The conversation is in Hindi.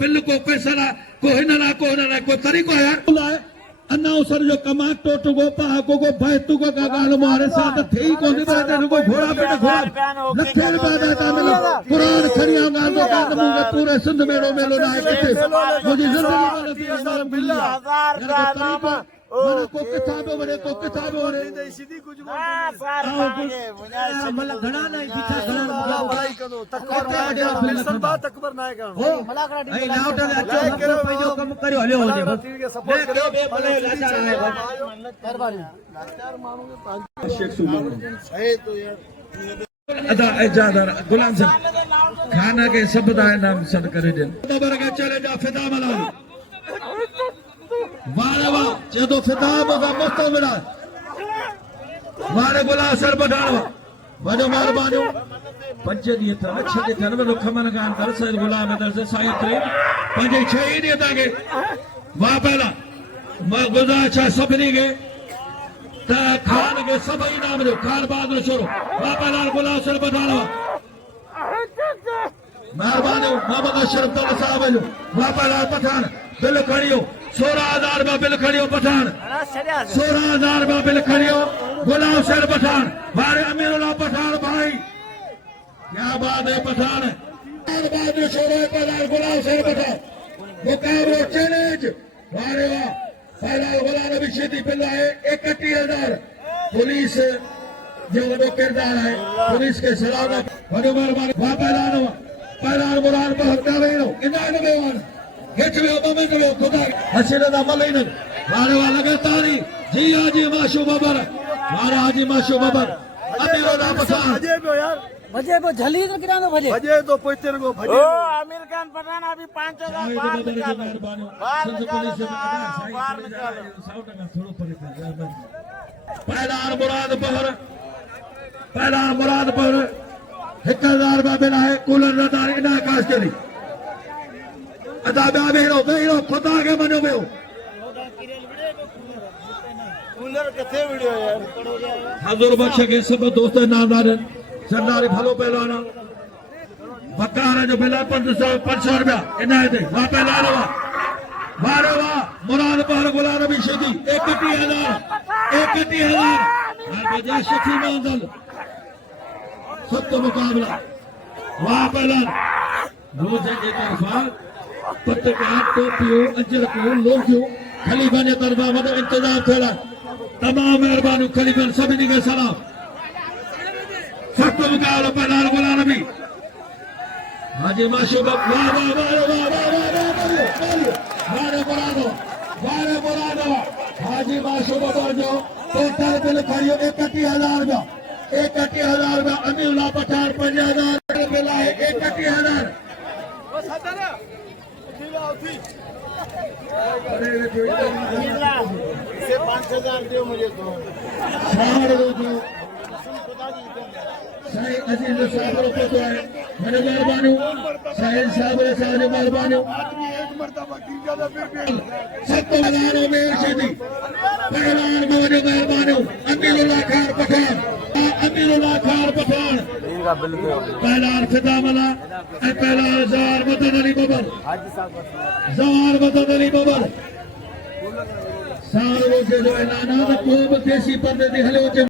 बिल को पैसा को हिनला को तरीको है अनाउंसर जो कमांड टोटो को पाको को भयतु को गाल मारे साथ थी को नहीं बरे को घोड़ा पे घोड़ा लखे बादा का मिलो कुरान खरिया गाल को मुझे पूरे सिंध मेलो मेलो ना किथे मुझे जिंदगी में बिल्ला 1000 का नाम मने को किताबो रे सीधी कुछ मला घणा नाही पीछा घणा बड़ाई करो तकबर सन बात तकबर ना करो हो मला करा दी लाउट अच्छा पैजो कम करियो हलियो हो जे टीवी के सपोर्ट करो भले लाचार है मेहरबानी लाचार मानूंगे शेख सुमन है तो यार अदा इजाजत गुलाम साहब खाना के सब दा नाम सद करे दे बरगा चले जा फिदा मला वारे वाह जो फिताब का मुस्तमिला वारे गुला सर बढ़ावा वजो मेहरबानी 5 ॾींहं था 6 ॾींहं था वॾो खमन कान कर सर गुलाम दर साईं टे 5 6 ॾींहं ताके वाह पहला मां गुज़ार छा सभिनी के त खान के सब इनाम दो खान बाद में छोड़ो वाह पहला गुलाम सर बढ़ावा मेहरबानी मोहम्मद अशरफ तौला साहब जो वाह पहला पठान बिल खड़ियो 16,000 रुपया बिल खड़ियो पठान 16,000 रुपया बिल खड़ियो गुलाम सर पठान वारे अमीरुल्लाह पठान भाई क्या बात है पठान बाद में छोड़ो गुलाम सर पठान मुकाबला चैलेंज वारे वाह पहला गुलाम नबी शेदी बिल है 31,000 पुलिस जो वो किरदार है पुलिस के सलामत वडो मेहरबानी वाह पहला मुराद बहुत कावेनो इनाम देवान हिच में मोमेंट में खुदा हसीना दा मलैन वारे वाला लगातारी जी हाजी माशू बबर वारे हाजी माशू बबर अमीरुल्लाह पठान भजे पे यार भजे पे झली तो किरानो भजे तो पोइचर को भजे ओ आमिर खान पठान अभी 5,000 बार निकाल मेहरबानी सिंध पुलिस से बाहर निकाल 100 टका थोड़ो परे पहला मुराद पर 1000 रुपया बिल है कूलर रदार इना काश करी अदा बेरो खुदा के मनो में कूलर किथे वीडियो यार हजूर बख्श के सब दोस्त नामदार सरदारी भलो पहलवान बकार जो बिल 500 रुपया इनायत वाह पहलवान वारे वाह मुराद पर गुलाम नबी शेदी 31,000 बजा शफी मंजल सत्य मुकाबला वाह पहलवान रोजे के तरफा पत्रकार टोपियो अजरको लोगियो खलीफा ने तरफा वडो इंतजाम थियल तमाम मेहरबानी खलीफा सभिनी के सलाम सख्त मुकाबलो पहला गुलाम नबी हाजी माशूब वाह वाह वाह मुरादो हाजी माशूब जो टोटल बिल खड़ियो 31,000 रुपया 31,000 रुपया अमीरुल्लाह पठान 5,000 बिल है 31,000 इसे 5,000 दो मुझे दो साईं अजीज साहब रो पतो है मेरे मेहरबानी साईं साहब रे सारे मेहरबानी एक मर्तबा की ज्यादा फिर सत्तो लगानो में शेदी पहलवान मोहम्मद मेहरबानी अमीरुल्लाह खान पठान पहलवान फिदा मला पहलवान ज़वार मदन अली बबर ज़वार मदन अली बबर सारो जो ऐलान को देसी पर्दे हले